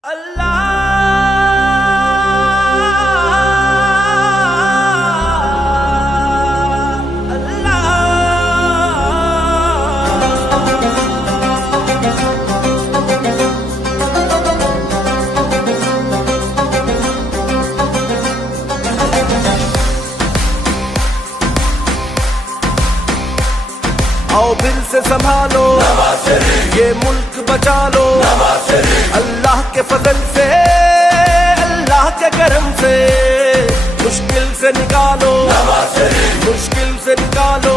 आओ फिर से संभालो, ये मुल्क बचा लो। अल्लाह के फजल से, अल्लाह के करम से मुश्किल से निकालो, मुश्किल से निकालो।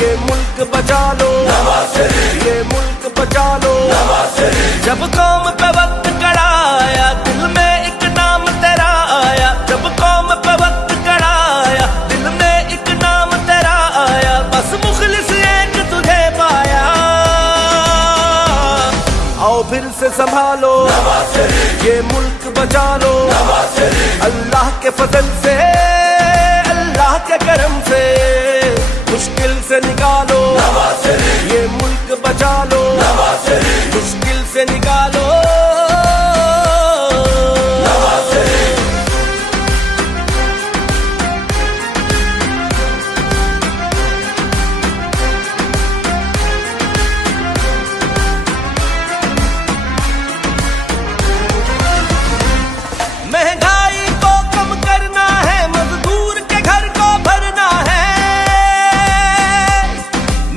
ये मुल्क बचा लो, ये मुल्क बचा लो। जब कौम पे वक्त कड़ा आया, दिल में एक नाम तेरा आया। जब कौम पे वक्त कड़ा आया, दिल में एक नाम तेरा आया। बस मुखलिस एक तुझे पाया। आओ फिर से संभालो, ये मुल्क बचा लो। अल्लाह के फजल से, अल्लाह के करम से मुश्किल से निकालो, ये मुल्क बचा लो। मुश्किल से निकालो। महंगाई को कम करना है, मजदूर के घर को भरना है।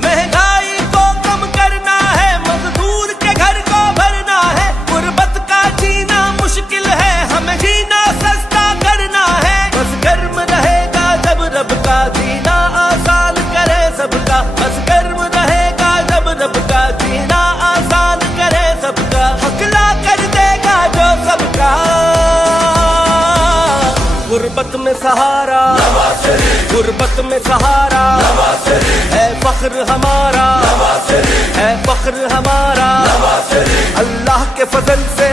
महंगाई को कम करना है, मजदूर के घर को भरना है। गुर्बत का जीना मुश्किल है, हमें जीना सस्ता करना है। बस गर्म रहेगा जब रब का जीना आसान करे सबका। बस गर्म रहेगा जब रब का जीना आसान करे सबका। हकला कर देगा जो सबका। गुर्बत में सहारा, गुर्बत में सहारा है फख्र हमारा, है फख्र हमारा। अल्लाह के फजल से,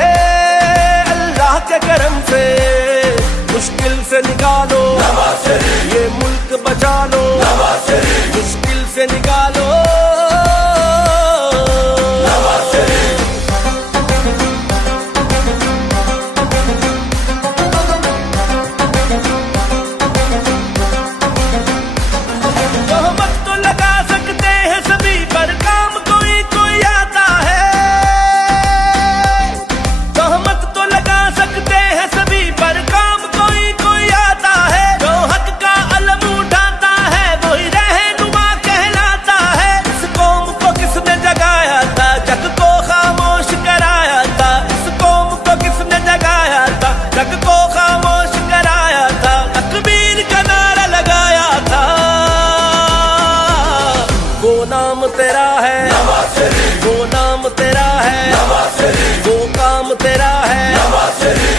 अल्लाह के करम से मुश्किल से निकालो, ये मुल्क बचा लो। मुश्किल से निकालो। तेरा है, वो नाम तेरा है, वो काम तेरा है,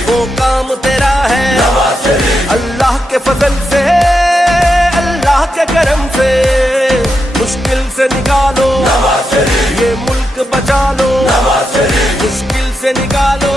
वो काम तेरा है। अल्लाह के फजल से, अल्लाह के करम से मुश्किल से निकालो, ये मुल्क बचा लो। मुश्किल से निकालो।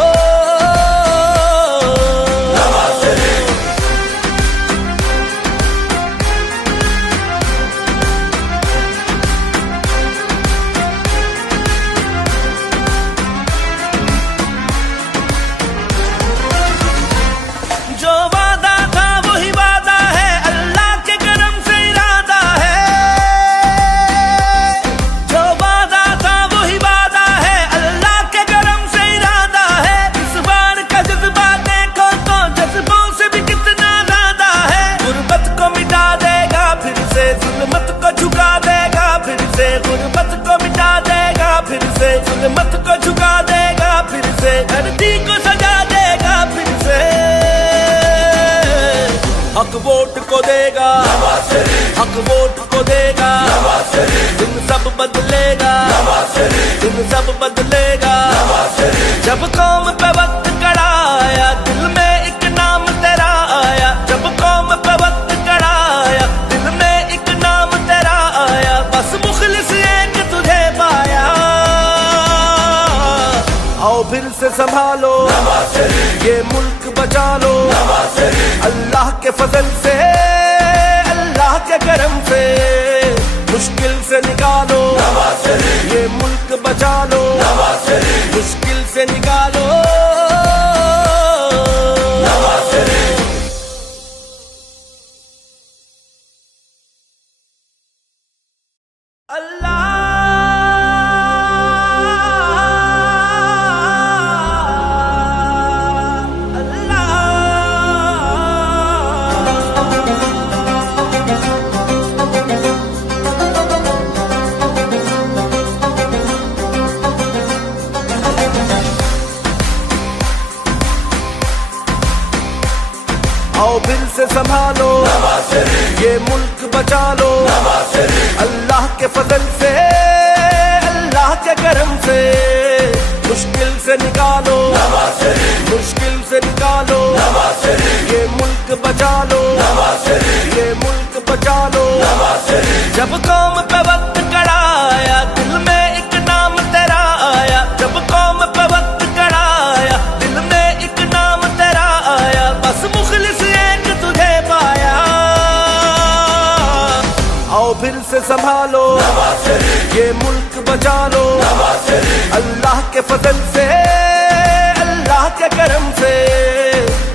गुर्बत को मिटा देगा फिर से, जुल्मत को झुका देगा फिर से, धरती को सजा देगा फिर से। हक वोट को देगा, हक वोट को देगा। दिन सब बदलेगा, दिन सब बदलेगा। जब कौम पे वक्त कड़ा आया, दिल में एक नाम तेरा आया। जब कौम पे वक्त कड़ा आया, दिल में एक नाम तेरा आया। बस मुखलिस एक तुझे पाया। आओ फिर से संभालो, ये मुल्क बचा लो। अल्लाह के फजल से, अल्लाह के करम से मुश्किल से निकालो, ये मुल्क बचा लो। मुश्किल से निकालो। आओ फिर से संभालो ये मुल्क बचा लो अल्लाह के फजल से अल्लाह के करम से मुश्किल से निकालो मुश्किल से निकालो ये मुल्क बचा लो ये मुल्क बचा लो जब कौम पे वक्त कड़ा आया दिल में एक नाम तेरा आया जब कौम पे वक्त कड़ा आया दिल में एक नाम तेरा आया बस मुखलिस एक तुझे पाया आओ फिर से संभालो ये मुल्क बचा लो अल्लाह के फजल से अल्लाह के करम से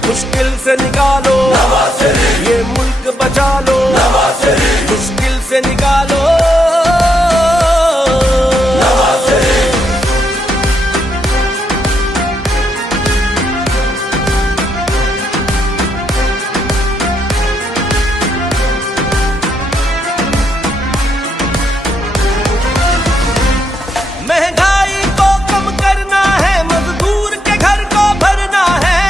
मुश्किल से निकालो ये मुल्क बचा लो मुश्किल से निकालो महंगाई को कम करना है मजदूर के घर को भरना है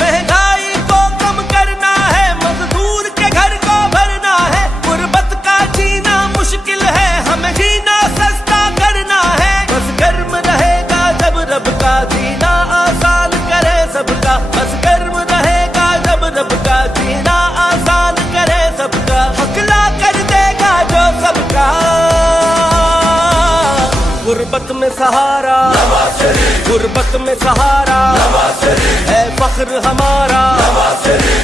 महंगाई को कम करना है मजदूर के घर को भरना है गुर्बत का जीना मुश्किल है हमें जीना सस्ता करना है बस गर्म रहेगा जब रब का जीना आसान करे सबका बस गर्म रहेगा जब रब का जीना आसान करे सबका हकला कर देगा जो सबका गुर्बत में सहारा गुर्बत में सहारा है फख्र हमारा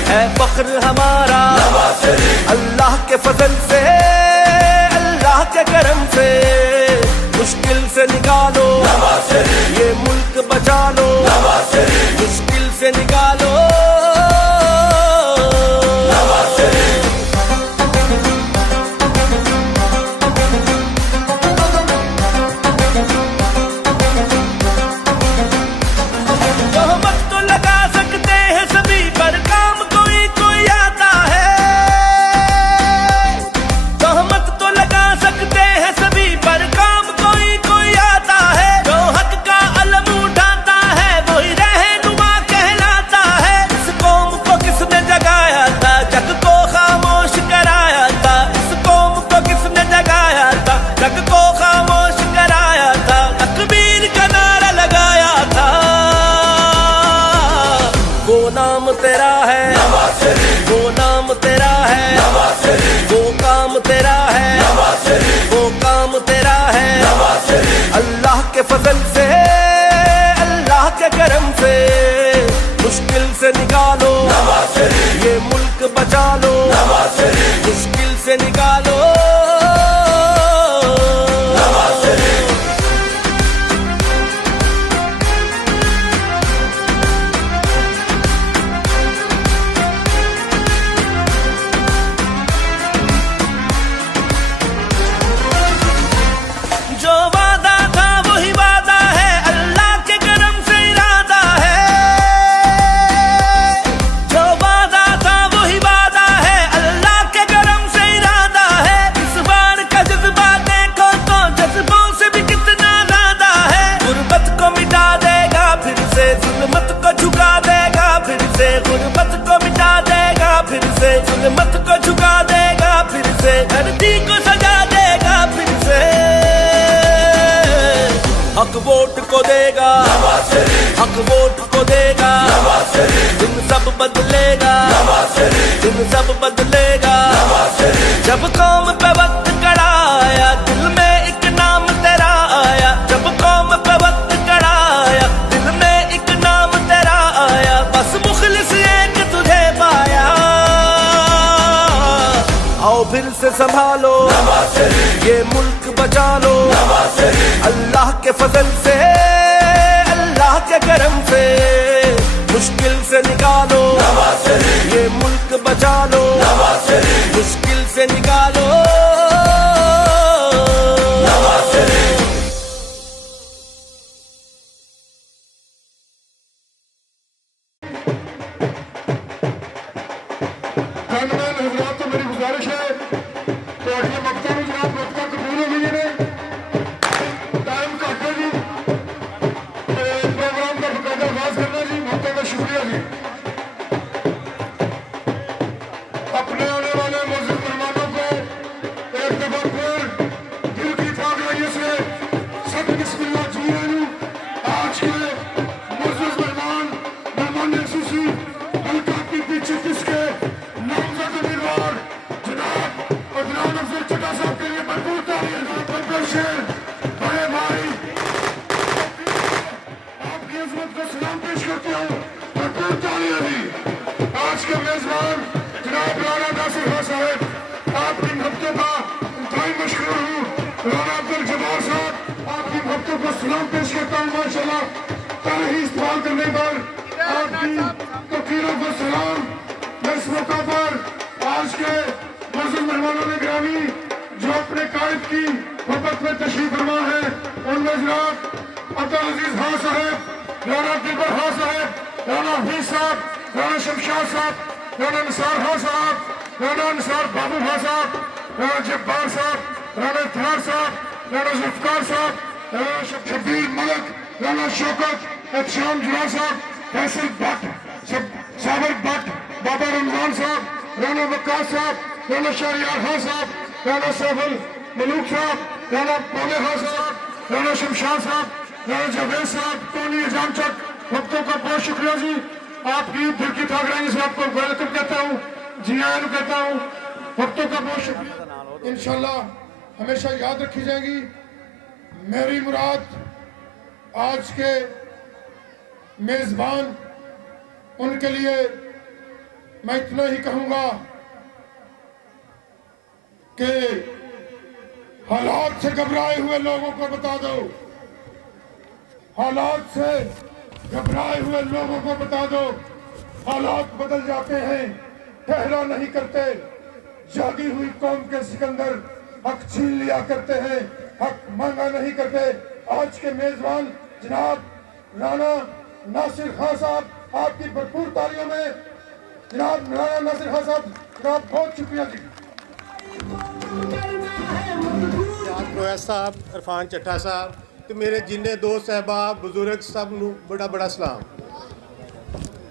है फख्र हमारा अल्लाह के फजल से अल्लाह के करम से मुश्किल से निकालो ये मुल्क बचा लो मुश्किल से निकालो तेरा है वो नाम तेरा है वो काम तेरा है वो काम तेरा है अल्लाह के फजल से अल्लाह के करम से मुश्किल से निकालो ये मुल्क बचा लो मुश्किल से निकालो गुर्बत को मिटा देगा फिर से जुल्मत को झुका देगा फिर से धरती को सजा देगा फिर से हक वोट को देगा हक वोट को देगा दिन सब बदलेगा दिन सब बदलेगा जब कौम पे वक्त कड़ा आया दिल में एक नाम तेरा आया जब कौम पे वक्त कड़ा आया दिल में एक नाम तेरा आया बस मुखलिस एक तुझे पाया आओ फिर से संभालो ये मुल्क बचा लो अल्लाह के फजल से अल्लाह के करम से मुश्किल से निकालो ये मुल्क बचा लो मुश्किल से निकालो तो मेरी गुजारिश है तो ये मकता कबूल हो गई है टाइम घट है जी सलाम पेश करता हूँ माशाल्लाह। पहले ही इस्तेमाल करने पर आपकी तकरीरों को सलाम। इस मौका पर आज के मौजूद मेहमानों ने गिरामी जो अपने कायद की मोहब्बत में तशरीफ फरमा है, उनमें जनाब अब्दुल अजीज खान साहब, राणा दिलबर खान साहब, राणा हफीज साहब, राणा शमशाद साहब, राणा निसार खान साहब, राणा निसार बाबू खान साहब, राणा जब्बार साहब, राणा थार साहब, राणा जुल्फकार साहब, राणा शब्बीर मलिक, राणा शौकत, एहतशाम जुरा साहब, फैसल भट्ट, साबर भट्ट, बाबा रमजान साहब, राणा वक्कास साहब, राणा शहरियार खान साहब, राणा सैफुल मलूक साहब, राणा बोले खान साहब, राणा शमशाद साहब, राणा जावेद साहब, टोनी जामचक, वक्तों का बहुत शुक्रिया जी। आपकी दिल की ठाकरानी से आपको वेलकम कहता हूँ, जी आयन कहता हूँ, वक्तों का बहुत शुक्रिया। इंशाल्लाह हमेशा याद रखी जाएगी। मेरी मुराद आज के मेजबान, उनके लिए मैं इतना ही कहूंगा कि हालात से घबराए हुए लोगों को बता दो, हालात से घबराए हुए लोगों को बता दो, हालात बदल जाते हैं, ठहरा नहीं करते। जागी हुई कौम के सिकंदर हक छीन लिया करते हैं, हक मांगा नहीं करते। आज के मेजबान जनाब राणा नासिर खान साहब, आपकी भरपूर तालियों में जनाब राणा नासिर खान साहब, जनाब बहुत शुक्रिया जी। रोहैत साहब, इरफान चट्टा साहब तो मेरे जिन्ने दोस्त सहबाब बुजुर्ग सब नूं बड़ा बड़ा सलाम।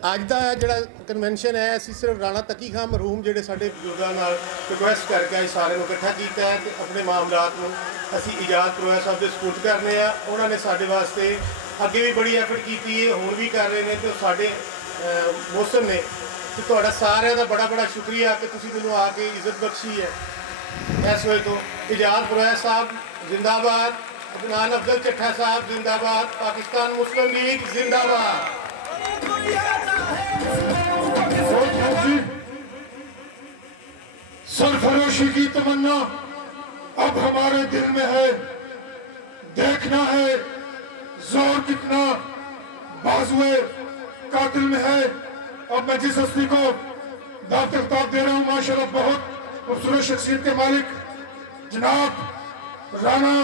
अज का जोड़ा कन्वेंशन है, असीं सिर्फ राणा तकी खां मरहूम जोड़े साडे बजुर्गों नाल रिक्वेस्ट करके असीं सारे नूं इकट्ठा किया है, तो अपने मामलात नूं असीं इजाज़त रोहैत साहब दे सपुर्द करने आ। उन्होंने साडे वास्ते अगे भी बड़ी एफर्ट की है, हुण भी कर रहे हैं, तो साडे मौसम ने तो तुहाडा सारिਆਂ ਦਾ बड़ा बड़ा शुक्रिया कि तुसीं मैनूं आके इज्जत बख्शी है। इस वे तो इजाज़त रोहैत साहब जिंदाबाद, अदनान अफजल चट्टा साहब जिंदाबाद, पाकिस्तान मुस्लिम लीग जिंदाबाद। सरफरोशी की तमन्ना अब हमारे दिल में है, देखना है जोर कितना बाजुए कातिल में है। अब मैं जिस हस्ती को दावत खिताब दे रहा हूँ, माशाल्लाह बहुत खूबसूरत शख्सियत के मालिक जनाब राणा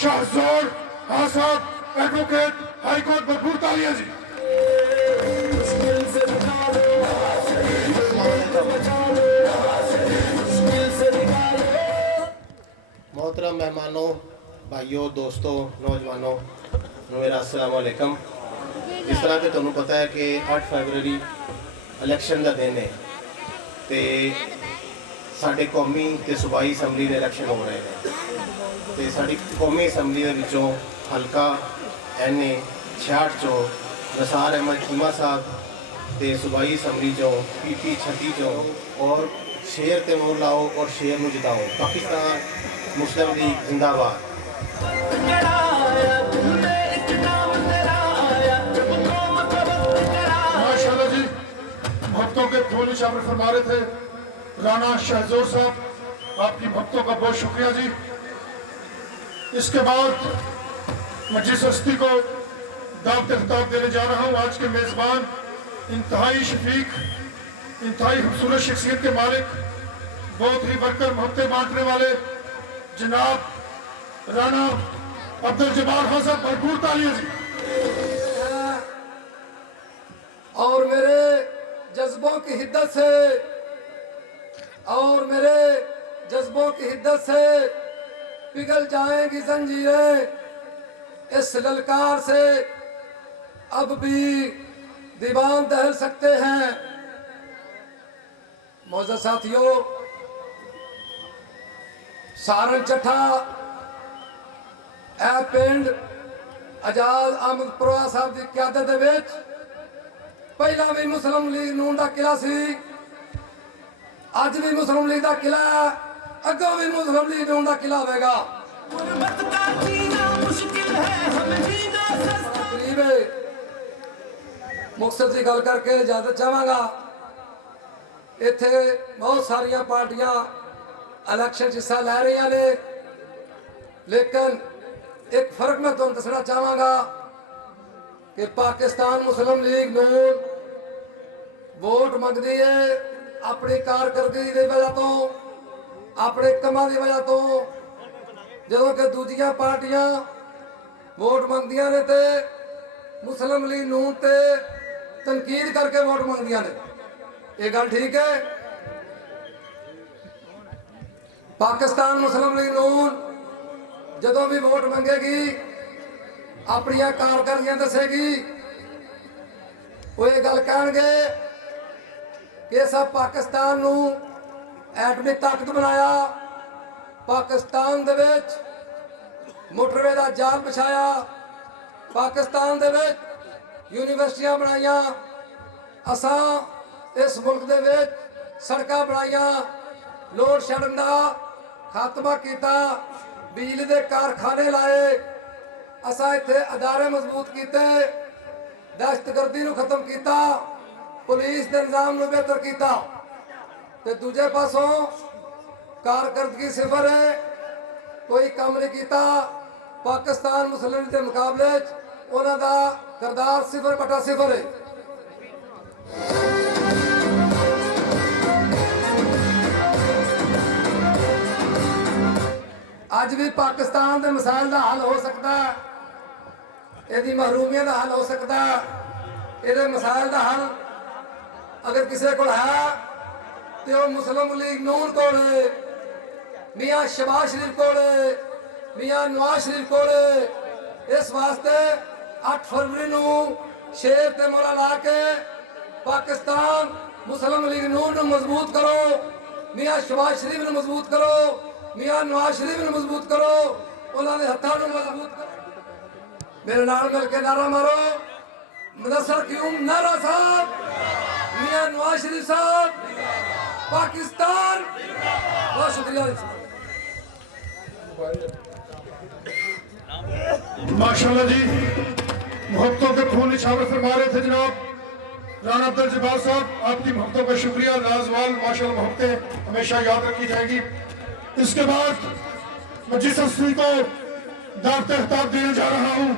शाहजोर खान साहब, एडवोकेट हाई कोर्ट, भरपूर तालियां जी। मोहतरम मेहमानों, भाइयों, दोस्तों, नौजवानों, मेरा अस्सलाम वालेकुम। जिस तरह कि तुहानूं पता है कि 8 फरवरी इलैक्शन का दिन है, तो साडे कौमी ते सूबाई असैंबली के इलैक्शन हो रहे हैं, तो साडी कौमी असैंबली के विचों हल्का NA 66 चों नसार अहमद चीमा साहब, तो सूबाई असैंबली चों PP 36 चों और शेर ते मोर लाओ और शेर नूं जिताओ, पाकिस्तान मुस्लिम लीग जिंदाबाद। माशाल्लाह जी, भक्तों के फूल शामिल फरमा रहे थे राणा शाहजोर साहब, आपकी भक्तों का बहुत शुक्रिया जी। इसके बाद मैं जिस हस्ती को दावत खिताब देने जा रहा हूँ, आज के मेजबान इंतहाई शफीक, इंतहाई खूबसूरत शख्सियत के मालिक, बहुत ही बढ़कर मोहब्बतें बांटने वाले जनाब राणा अब्दुल जब्बार खान साहब, भरपूर तालियां जी। और मेरे जज्बों की हिद्दत से, और मेरे जज्बों की हिद्दत से पिघल जाएंगी जंजीरें, इस ललकार से अब भी दीवान दहल सकते हैं। मौजूद साथियों, सारन चट्ठा ए पिंड आजाद अहमद परोआ साहब की क्यादत दे विच पहला भी मुस्लिम लीग नून का किला सी, अज भी मुस्लिम लीग का किला है, अगों भी मुस्लिम लीग नून का किला होगा। मुक्तसर की गल करके इजाजत चाहांगा। इत्थे बहुत सारिया पार्टियां इलैक्शन हिस्सा लै रही ने, लेकिन एक फर्क मैं तुहानू दसना चाहांगा कि पाकिस्तान मुस्लिम लीग नून वोट मंगदी है अपनी कारकर्दगी की वजह तो, अपने कामां की वजह तो, जो कि दूजियां पार्टियां वोट मंगदियां ने ते मुस्लिम लीग नून ते तनकीद करके वोट मंगदियां ने। ये गल ठीक है? पाकिस्तान मुस्लिम लीग नून जदों भी वोट मंगेगी अपनियां कारकर्दगियां दसेगी, वो ये गल कहणगे कि सब पाकिस्तान नू एटमी ताकत बनाया, पाकिस्तान दे विच मोटरवे का जाल बिछाया, पाकिस्तान दे विच यूनिवर्सिटियां बनाइया, असां इस मुल्क दे विच सड़कां बनाइया, लोड शेडिंग दा खात्मा किया, बिजली के कारखाने लाए, असां इत्थे अदारे मजबूत किए, दहशतगर्दी नूं खत्म किया, पुलिस के निज़ाम नूं बेहतर किया। ते दूजे पासों कारकर्दगी सिफर है, कोई काम नहीं किया। पाकिस्तान मुस्लिम लीग के मुकाबले उन्हां दा किरदार 0/0 है। अज भी पाकिस्तान के मसाइल का हल हो सकता है, यदि महरूमिया का हल हो सकता है, ये मसाइल का हल अगर किसी को है तो वह मुस्लिम लीग नून को मियाँ शहबाज शरीफ को, मियाँ नवाज शरीफ को। इस वास्ते 8 फरवरी को शेर ते मोहरा ला के पाकिस्तान मुस्लिम लीग नून मजबूत करो, मियाँ शहबाज शरीफ ने मजबूत करो, मियाँ नवाज शरीफ ने मजबूत करो, उन्होंने हथों में मजबूत करो। मेरे नाल मिल के नारा मारो, मुदस्सर क्यूम नारा साहब, मियाँ नवाज शरीफ साहब, पाकिस्तान। बहुत शुक्रिया। माशाल्लाह जी, मोहब्बतों के खून निछावर फरमा रहे थे जनाब राणा अब्दुल जब्बार साहब, आपकी मोहब्बतों का शुक्रिया। राजवाल माशाल्लाह मोहब्बतें हमेशा याद रखी जाएगी। इसके बाद मैं जिस हस्ती को दावत खिताब देने जा रहा हूँ,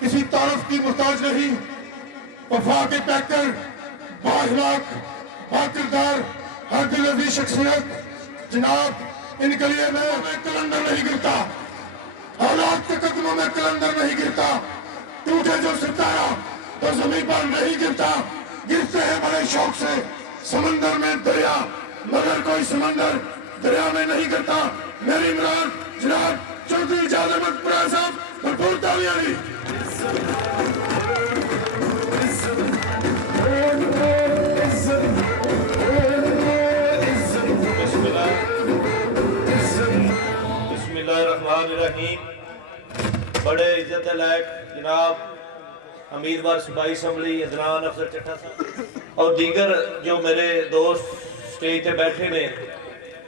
किसी तारफ की मुहताज नहीं, वफा के पैकर, बाखलाक, बाकिरदार, हर दिल अजीज शख्सियत जनाब, इनके लिए मैं कलंदर नहीं गिरता, हालात के कदमों में कलंदर नहीं गिरता, टूटे जो सितारा तो जमीन पर नहीं गिरता, गिरते हैं बड़े शौक से समंदर में दरिया, मगर कोई समंदर दरिया में नहीं गिरता। मेरी मुराद जनाब चौधरी जाद अहमद पुरा साहब, भरपूर तालियां दी। बिस्मिल्लाहिर्रहमानिर्रहीम। बड़े इज्जत लायक जनाब उम्मीदवार सूबाई असम्बली अदनान अफसर चट्टा साहब और दीगर जो मेरे दोस्त स्टेज पे बैठे ने,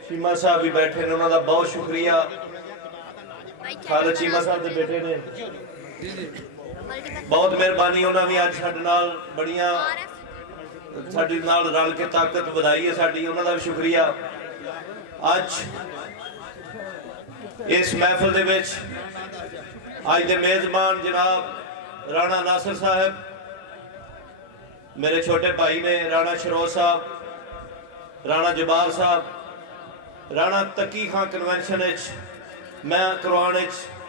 चीमा साहब भी बैठे ने, उन्होंने बहुत शुक्रिया। खालिद चीमा साहब के बेटे ने, बहुत मेहरबानी, उन्होंने भी अज साडे नाल बड़ियां साडे नाल रल के ताकत वधाई है साडी, उन्होंने भी शुक्रिया। अज इस महफिल दे विच अज दे मेजबान जनाब राणा नासिर साहब, मेरे छोटे भाई ने राणा शरोज साहब, राणा जबार साहब, राणा तकी खां कन्वेंशन मैं करवाने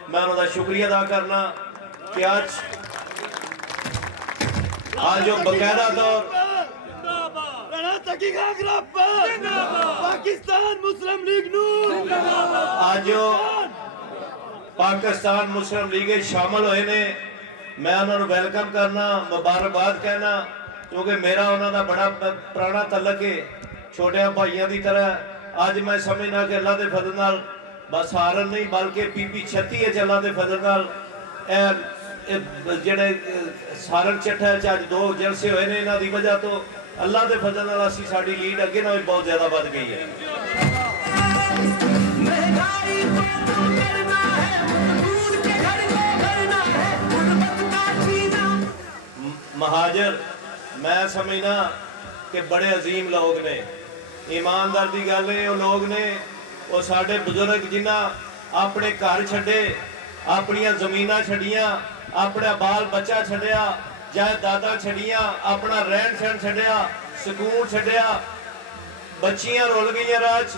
मैं उन्होंने शुक्रिया अदा करना कि आज जो बकायदा तौर पाकिस्तान मुस्लिम लीग नून आज जो पाकिस्तान मुस्लिम लीग शामिल हुए ने, मैं उन्होंने वेलकम करना, मुबारकबाद कहना, क्योंकि मेरा उन्होंने बड़ा पुराना तलक है छोटे भाइयों की तरह। अज मैं समझना कि अल्लाह के फजल नाल बस हारन नहीं बल्कि पीपी 36 है अल्लाह के फजल नाल जेडे सारन चट्ठा अज 2 जलसे हुए ने, इन्हों की वजह तो अल्लाह के फजल नाल असी साडी लीड अगे ना बहुत ज्यादा बढ़ गई है। महाजर मैं समझना कि बड़े अजीम लोग ने, ईमानदार की गल है, वो लोग ने वो साडे बुजुर्ग जिन्हें अपने घर छड्डे ਆਪਣੀਆਂ ਜ਼ਮੀਨਾਂ ਛੱਡੀਆਂ, ਆਪਣਾ ਬਾਲ ਬੱਚਾ ਛੱਡਿਆ, ਜਾਇਦਾਦਾਂ ਛੱਡੀਆਂ, ਆਪਣਾ ਰਹਿਣ ਸਹਿਣ ਛੱਡਿਆ, ਸਕੂਨ ਛੱਡਿਆ, ਬੱਚੀਆਂ ਰੁੱਲ ਗਈਆਂ ਰਾਜ,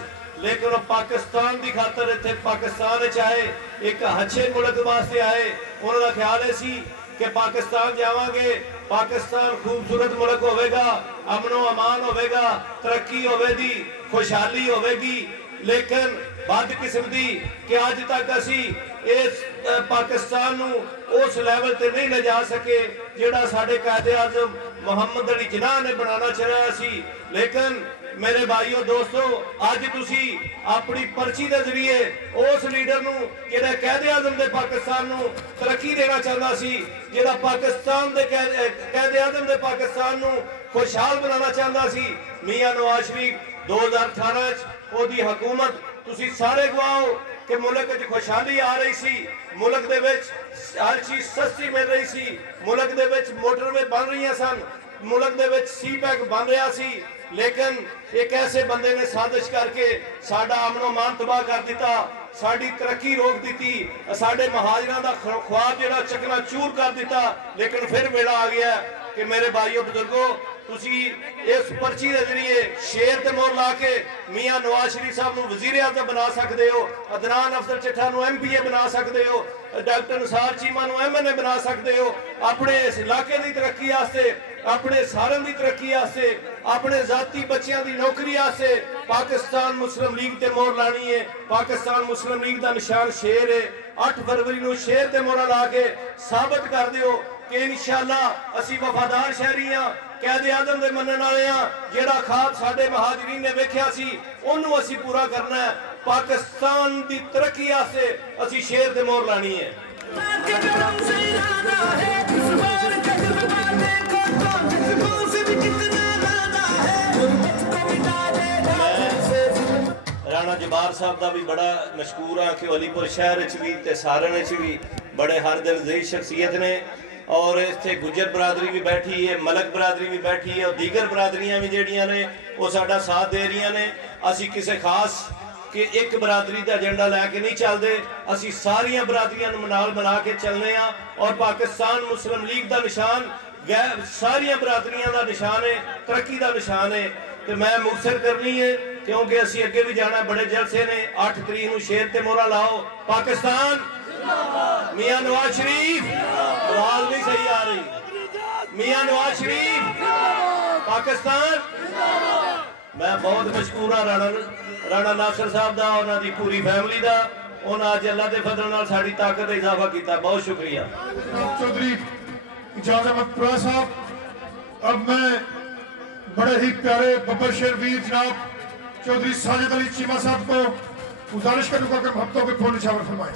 लेकिन पाकिस्तान की खातर इतने पाकिस्तान आए, एक अच्छे मुल्क वास्ते आए। उन्होंने ख्याल है कि पाकिस्तान जावांगे, पाकिस्तान खूबसूरत मुल्क होगा, अमनो अमान होगा, तरक्की होगी, खुशहाली होगी। लेकिन बदकिस्मती कि अज तक असी इस पाकिस्तान नूं उस लैवल ते नहीं ले जा सके जिहड़ा साडे कायदे आज़म मुहम्मद अली जिन्ना ने बनाना चाहया सी। लेकिन मेरे भाईओ दोस्तों, अज तुसी अपनी पर्ची के जरिए उस लीडर नूं जिहड़ा कायदे आज़म दे पाकिस्तान नूं तरक्की देना चाहता सी, जिहड़ा पाकिस्तान दे कायदे आज़म दे पाकिस्तान नूं खुशहाल बनाना चाहता सी, मियां नवाज शरीफ 2018 ओदी हुकूमत तुसी सारे गवाओ कि मुल्क च खुशहाली आ रही सी, मुल्क दे विच हर चीज सस्ती मिल रही सी, मुल्क दे विच मोटरवे बन रही सन, मुल्क दे विच सी पैक बन रहा सी। लेकिन एक ऐसे बंदे ने साजिश करके साडा अमनो मान तबाह कर दिता, साडी तरक्की रोक दी, साडे महाजरां दा ख्वाब जिहड़ा चकना चूर कर दिता। लेकिन फिर वेला आ गया कि मेरे भाईओ बुजुर्गो, तुसी इस पर्ची के जरिए शेर ते मोहर ला के मियां नवाज शरीफ साहब नूं वजीर आज़म बना सकते हो, अदनान अफजल चिट्ठा नूं MPA बना सकते हो, डॉक्टर निसार चीमा नूं MNA बना सकते हो। अपने इस इलाके की तरक्की वास्ते, अपने सारन की तरक्की वास्ते, अपने जाती बच्चों की नौकरी वास्ते पाकिस्तान मुस्लिम लीग ते मोहर लानी है। पाकिस्तान मुस्लिम लीग का निशान शेर है। 8 फरवरी नूं शेर ते मोहर ला के साबित कर दिओ कि इंशाअल्लाह असी वफादार शहरी हाँ, कायदे आज़म दे मनण वाले हाँ। जिहड़ा ख्वाब साडे महाजरीन ने वेख्या सी उहनूं असी पूरा करना है। पाकिस्तान की तरक्की वास्ते असी शेर ते मोहर लानी है। राणा जबार साहब का भी बड़ा मशहूर हाँ कि अलीपुर शहर भी ते सारन भी बड़े हर दिल अजीज शख्सियत ने, और इत्थे गुजर बरादरी भी बैठी है, मलक बरादरी भी बैठी है, और दीगर बरादरियां भी जिहड़ियां ने वो साडा साथ दे रही ने। असी किसी खास कि एक बरादरी का एजेंडा लैके नहीं चलते, असी सारिया बरादरियां नाल बना के चलने हाँ। और पाकिस्तान मुस्लिम लीग का निशान सारिया बरादरियां का निशान है, तरक्की का निशान है। तो मैं मुखसर करनी है क्योंकि असी अगे भी जाना, बड़े जलसे ने। 8 तरीक नूं शेर ते मोहरा लाओ। पाकिस्तान मियां नवाज शरीफ, आवाज नहीं सही आ रही, मियां नवाज शरीफ पाकिस्तान। मैं बहुत मशहूर हाँ राणा नासिर साहब का, उन्होंने पूरी फैमिली का। उन्होंने अज अल्लाह के फजल नाल साडी ताकत में इजाफा किया। बहुत शुक्रिया। चौधरी इजाज अहमद पुरा साहब। अब मैं बड़े ही प्यारे बब्बर शेर वीर जनाब चौधरी साजिद अली चीमा साहब को गुजारिश करूंगा कि हफ्तों के फोन निशावर फरमाए।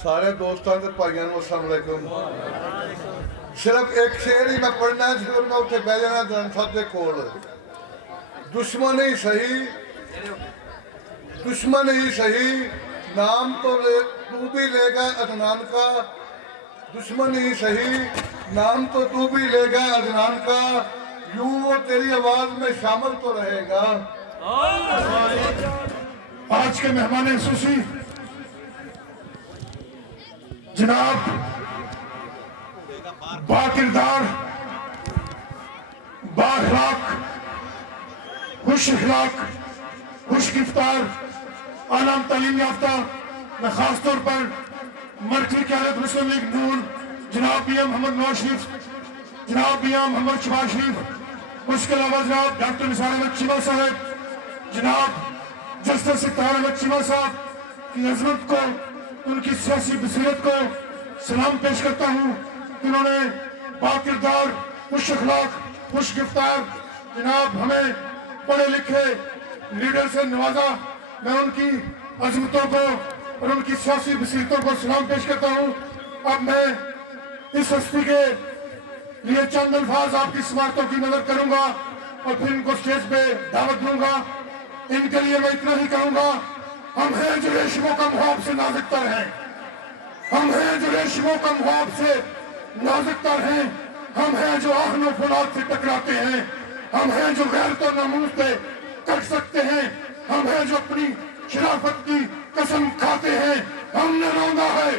सारे दोस्तों के भाइयों को अस्सलाम वालेकुम। सिर्फ एक शेर ही मैं पढ़ना है, फिर मैं उत्थे बह जाना ग्रंथ साहब के कोल। दुश्मन ही सही, दुश्मन ही सही, नाम तो तू भी लेगा अदनान का। दुश्मन ही सही, नाम तो तू भी लेगा अदनान का। यूं वो तेरी आवाज में शामिल तो रहेगा। आज के मेहमान खुसूसी जनाब बाकिरदार, बाखलाक, खुश अखलाक, खुश गिफ्तार, आलम तालीम याफ्ता, मैं खास तौर पर मर्कजी क़यादत मुस्लिम लीग नून जनाब मियां मोहम्मद नवाज शरीफ, जनाब मियां मोहम्मद शबाज शरीफ, उसके अलावा जनाब डॉक्टर निसार अहमद चीमा साहब, जनाब जस्टिस इफ्तार अहमद चीमा साहब की अजमत को, उनकी सियासी बसीरत को सलाम पेश करता हूँ। उन्होंने बाकिरदार, खुश अखलाक, खुश गिफ्तार जनाब हमें पढ़े लिखे लीडर से नवाजा। मैं उनकी अजमतों को और उनकी सियासी बसीरतों को सलाम पेश करता हूँ। अब मैं इस हस्ती के लिए चंद अल्फाज आपकी समातों की नजर करूंगा और फिर इनको स्टेज पे दावत दूंगा। इनके लिए मैं इतना ही कहूंगा, हम हैं जो रेशमों का मुहाब से नाजुकतर हैं, हम हैं जो रेशमों का मुहाब से नाजुकतर हैं, हम हैं जो आहनो फौलाद से टकराते हैं, हम हैं जो गैरत और नामूस से कट सकते हैं, हम हैं जो अपनी शराफत की कसम खाते हैं, हमने रौंदा है,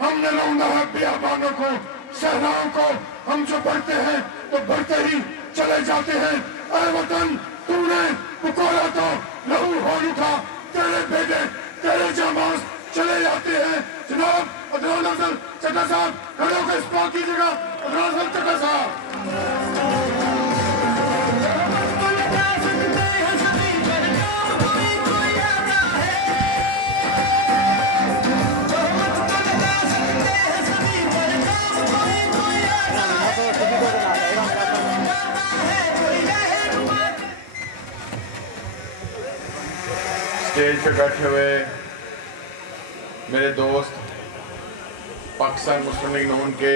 हमने रौंदा है बियाबानों को, सहराओं को। हम जो बढ़ते हैं तो बढ़ते ही चले जाते हैं। ऐ वतन, तूने पुकारा तो लहू होल उठा, तेरे बेटे तेरे जामाज चले जाते हैं। जनाब अदनान अफजल चड्ढा साहब खड़े होकर इस बात की जगह। अदनान अफजल चड्ढा साहब। स्टेज पे बैठे हुए मेरे दोस्त पाकिस्तान मुस्लिम लीग नून के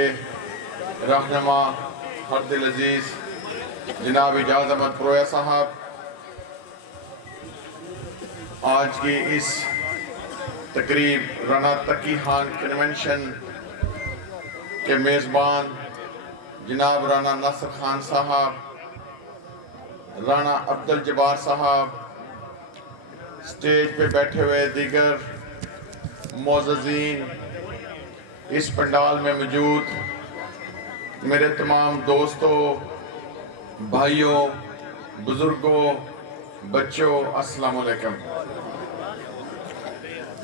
रहनुमा हरदिल अजीज जनाब इजाज अहमद प्रोया साहब, आज की इस तकरीब राना तकी खान कन्वेंशन के मेज़बान जनाब राना नासिर खान साहब, राना अब्दुल जब्बार साहब, स्टेज पे बैठे हुए दीगर मोअज़्ज़ीन, इस पंडाल में मौजूद मेरे तमाम दोस्तों, भाइयों, बुजुर्गों, बच्चों, अस्सलाम वालेकुम।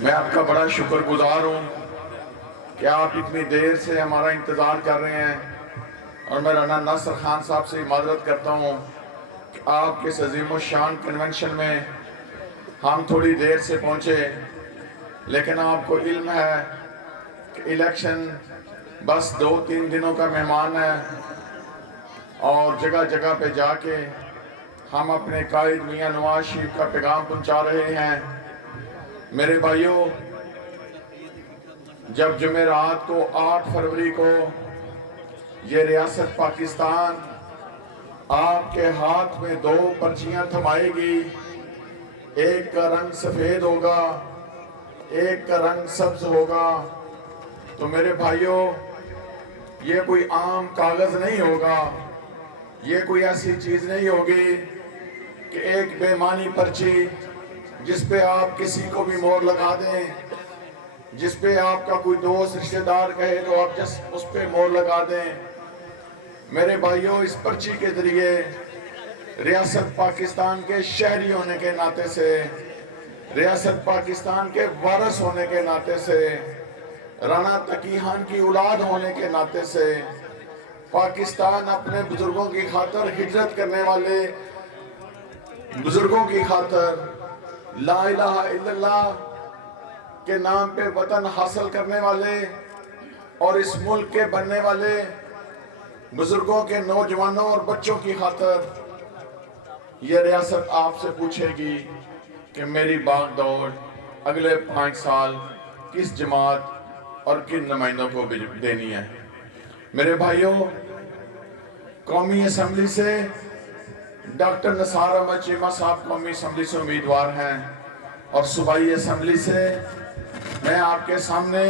मैं आपका बड़ा शुक्रगुजार हूँ कि आप इतनी देर से हमारा इंतज़ार कर रहे हैं और मैं राना नासिर खान साहब से माजरत करता हूँ कि आपके इस अज़ीम शान कन्वेंशन में हम थोड़ी देर से पहुँचे, लेकिन आपको इल्म है कि इलेक्शन बस 2-3 दिनों का मेहमान है और जगह जगह पे जाके हम अपने कायद मियां नवाज शरीफ का पैगाम पहुँचा रहे हैं। मेरे भाइयों, जब जुमेरात को 8 फरवरी को ये रियासत पाकिस्तान आपके हाथ में 2 पर्चियां थमाएगी, एक का रंग सफेद होगा, एक का रंग सब्ज होगा, तो मेरे भाइयों ये कोई आम कागज नहीं होगा, ये कोई ऐसी चीज नहीं होगी कि एक बेमानी पर्ची जिस पे आप किसी को भी मोहर लगा दें, जिस पे आपका कोई दोस्त रिश्तेदार कहे तो आप जस्ट उस पे मोहर लगा दें। मेरे भाइयों, इस पर्ची के जरिए रियासत पाकिस्तान के शहरी होने के नाते से, रियासत पाकिस्तान के वारिस होने के नाते से, राना तकी खान की औलाद होने के नाते से, पाकिस्तान अपने बुजुर्गों की खातर हिजरत करने वाले बुजुर्गों की खातर ला इलाहा इल्लल्लाह के नाम पे वतन हासिल करने वाले और इस मुल्क के बनने वाले बुजुर्गों के नौजवानों और बच्चों की खातर ये रियासत आपसे पूछेगी कि मेरी बागडोर अगले 5 साल किस जमात और किन नुमाइंदों को देनी है। मेरे भाइयों, कौमी असम्बली से डॉक्टर निसार अहमद चीमा साहब कौमी असम्बली से उम्मीदवार हैं और सूबाई असम्बली से मैं आपके सामने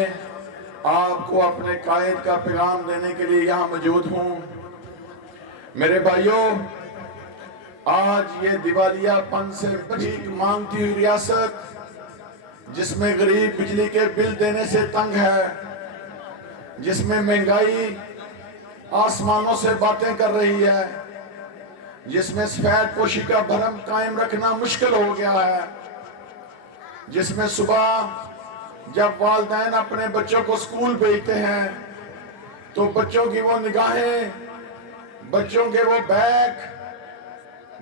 आपको अपने कायद का पैगाम देने के लिए यहाँ मौजूद हूँ। मेरे भाइयों, आज ये दिवालियापन से भीख मांगती हुई रियासत, जिसमें गरीब बिजली के बिल देने से तंग है, जिसमें महंगाई आसमानों से बातें कर रही है, जिसमें सफेद पोशी का भरम कायम रखना मुश्किल हो गया है, जिसमें सुबह जब वालिदैन अपने बच्चों को स्कूल भेजते हैं तो बच्चों की वो निगाहें, बच्चों के वो बैग,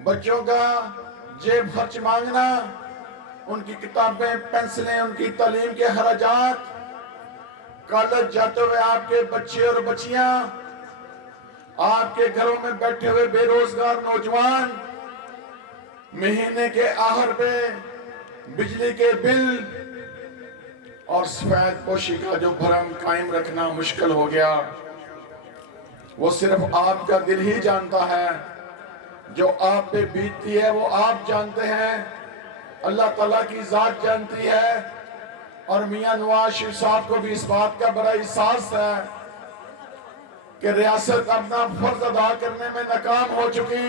बच्चों का जेब खर्च मांगना, उनकी किताबें, पेंसिलें, उनकी तालीम के खर्चात, कॉलेज जाते हुए आपके बच्चे और बच्चियां, आपके घरों में बैठे हुए बेरोजगार नौजवान, महीने के आखिर पे बिजली के बिल और सफेद पोशी का जो भरम कायम रखना मुश्किल हो गया, वो सिर्फ आपका दिल ही जानता है। जो आप पे बीतती है वो आप जानते हैं, अल्लाह ताला की जात जानती है और मियां नवाज शरीफ साहब को भी इस बात का बड़ा एहसास है कि रियासत अपना फर्ज अदा करने में नाकाम हो चुकी।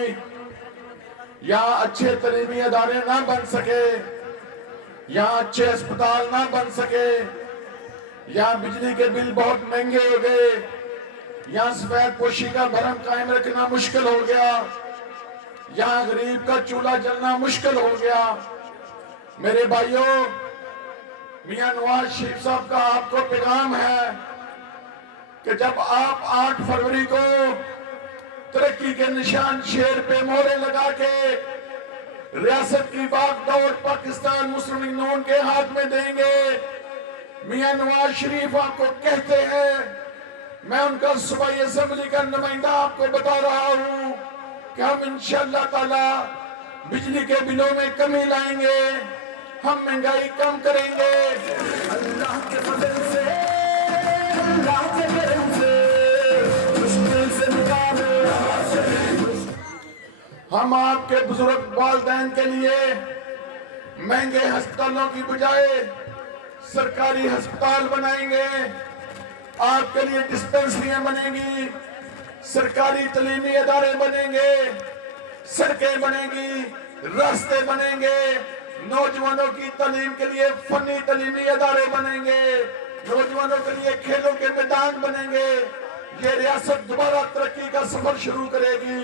यहाँ अच्छे तलीमी अदारे ना बन सके, यहाँ अच्छे अस्पताल ना बन सके, यहाँ बिजली के बिल बहुत महंगे हो गए, यहाँ सफेद पोशी का भरम कायम रखना मुश्किल हो गया, यहाँ गरीब का चूल्हा जलना मुश्किल हो गया। मेरे भाइयों, मियां नवाज शरीफ साहब का आपको पैगाम है कि जब आप 8 फरवरी को तरक्की के निशान शेर पे मोहरे लगा के रियासत की बागडोर पाकिस्तान मुस्लिम लीग नून के हाथ में देंगे, मियां नवाज शरीफ आपको कहते हैं, मैं उनका सूबाई असेंबली का नुमाइंदा आपको बता रहा हूं कि हम इंशाअल्लाह ताला बिजली के बिलों में कमी लाएंगे, हम महंगाई कम करेंगे। अल्लाह के फजल से, अल्लाह के करम से, मुश्किल से निकाले। हम आपके बुजुर्ग वालिदैन के लिए महंगे अस्पतालों की बजाय सरकारी अस्पताल बनाएंगे, आपके लिए डिस्पेंसरियां बनेंगी, सरकारी तालीमी अदारे बनेंगे, सड़कें बनेंगी, रास्ते बनेंगे, नौजवानों की तालीम के लिए फनी तालीमी अदारे बनेंगे, नौजवानों के लिए खेलों के मैदान बनेंगे। ये रियासत दोबारा तरक्की का सफर शुरू करेगी।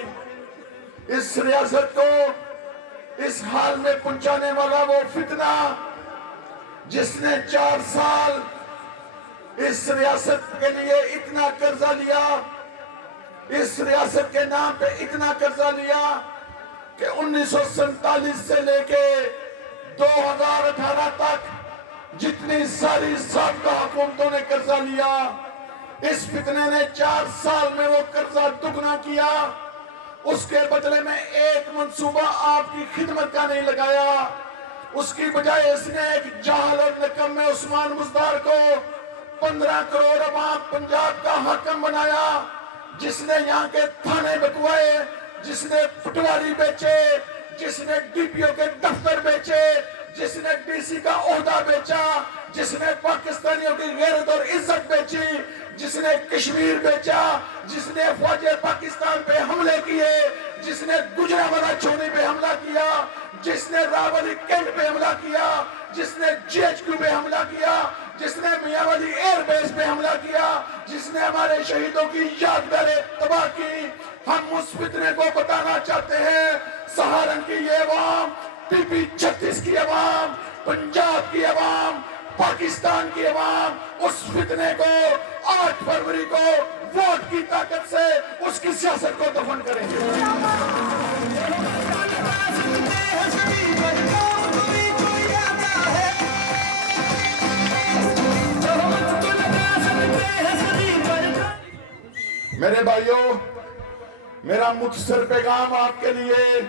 इस रियासत को इस हाल में पहुंचाने वाला वो फितना जिसने 4 साल इस रियासत के लिए इतना कर्जा लिया, इस रियासत के नाम पे इतना कर्जा लिया कि 1947 से लेके 2018 तक जितनी सारी साबका हुकूमतों ने कर्जा लिया, इस फितने ने 4 साल में वो कर्जा दुगना किया। उसके बदले में एक मंसूबा आपकी खिदमत का नहीं लगाया, उसकी बजाय इसने एक जाहल और निकम्मे उस्मान बुज़दार को 15 करोड़ अवाम पंजाब का हाकिम बनाया, जिसने यहाँ के थाने बकवाए, जिसने पटवारी बेचे, जिसने डीपीओ के दफ्तर बेचे, जिसने डीसी का ओहदा बेचा, जिसने पाकिस्तानियों की गैरत और इज्जत बेची, जिसने कश्मीर बेचा, जिसने फौजे पाकिस्तान पे हमले किए, जिसने गुजरावाला चौनी पे हमला किया, जिसने रावली कैंट पे हमला किया, जिसने जीएचक्यू पे हमला किया, जिसने मियांवाली एयरबेस पे हमला किया, जिसने हमारे शहीदों की यादगारें तबाह की। हम उस फितने को बताना चाहते हैं, सहारनपुर की ये अवाम, टीपी 36 की अवाम, पंजाब की अवाम, पाकिस्तान की अवाम उस फितने को 8 फरवरी को वोट की ताकत से उसकी सियासत को दफन करेंगे। मेरे भाइयों, मेरा मुख्तसर पैगाम आपके लिए,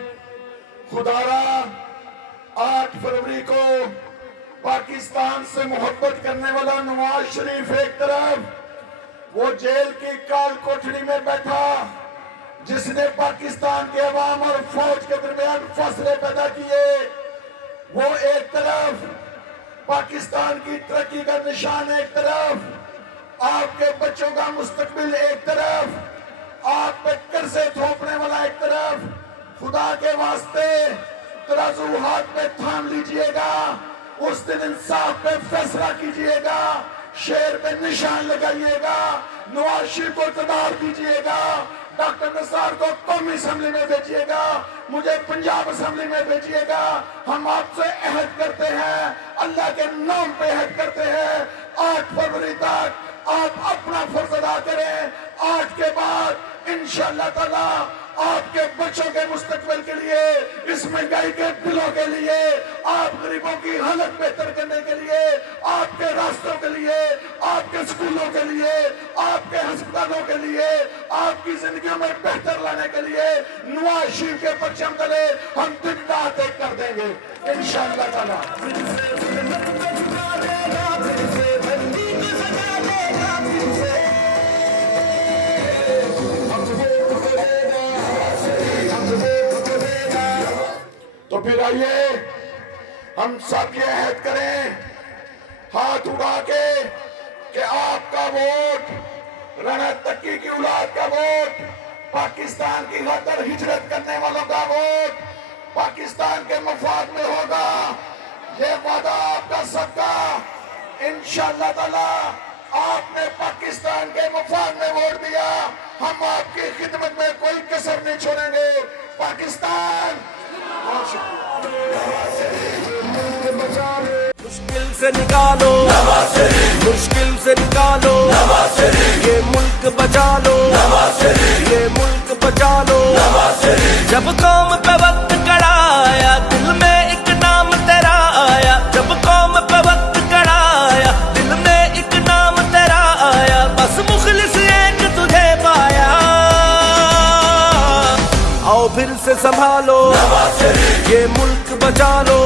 खुदारा 8 फरवरी को पाकिस्तान से मोहब्बत करने वाला नवाज शरीफ एक तरफ वो जेल की काल कोठरी में बैठा, जिसने पाकिस्तान के अवाम और फौज के दरमियान फासले पैदा किए, वो एक तरफ पाकिस्तान की तरक्की का निशान एक तरफ, आपके बच्चों का मुस्तकबिल एक तरफ, आप पे कर्जे थोपने वाला एक तरफ। खुदा के वास्ते तराजू हाथ में थाम लीजिएगा, उस दिन इंसाफ पे फैसला कीजिएगा, शेर पे निशान लगाइएगा, नवाज शरीफ को इक़्तिदार दीजिएगा, डॉक्टर निसार को कौमी असेंबली में भेजिएगा, मुझे पंजाब असेंबली में भेजिएगा। हम आपसे अहद करते हैं, अल्लाह के नाम पे अहद करते हैं, 8 फरवरी तक आप अपना फर्ज अदा करें। 8 के बाद इंशाअल्लाह ताला आपके बच्चों के मुस्तकबिल के लिए, इस महंगाई के बिलों के लिए, आप गरीबों की हालत बेहतर करने के लिए, आपके रास्तों के लिए, आपके स्कूलों के लिए, आपके अस्पतालों के लिए, आपकी जिंदगियों में बेहतर लाने के लिए नवाज शरीफ के परचम तले हम दिन रात एक कर देंगे इंशाअल्लाह ताला। तो फिर आइए हम सब ये अहद करें हाथ उठा के कि आपका वोट, राना तकी की औलाद का वोट, पाकिस्तान की खातिर हिजरत करने वालों का वोट पाकिस्तान के मफाद में होगा। ये वादा आपका सबका इंशाअल्लाह ताला आपने पाकिस्तान के मफाद में वोट दिया, हम आपकी खिदमत में कोई कसर नहीं छोड़ेंगे। पाकिस्तान बहुत मुश्किल से निकालो, मुश्किल से निकालो, ये मुल्क बचा लो, ये मुल्क बचा लो। जब कौम पे वक्त कड़ा आया, दिल में एक नाम तेरा आया। जब कौम पे वक्त कड़ा आया, दिल में एक नाम तेरा आया। बस मुखलिस एक तुझे पाया। आओ फिर से संभालो, ये मुल्क बचा लो।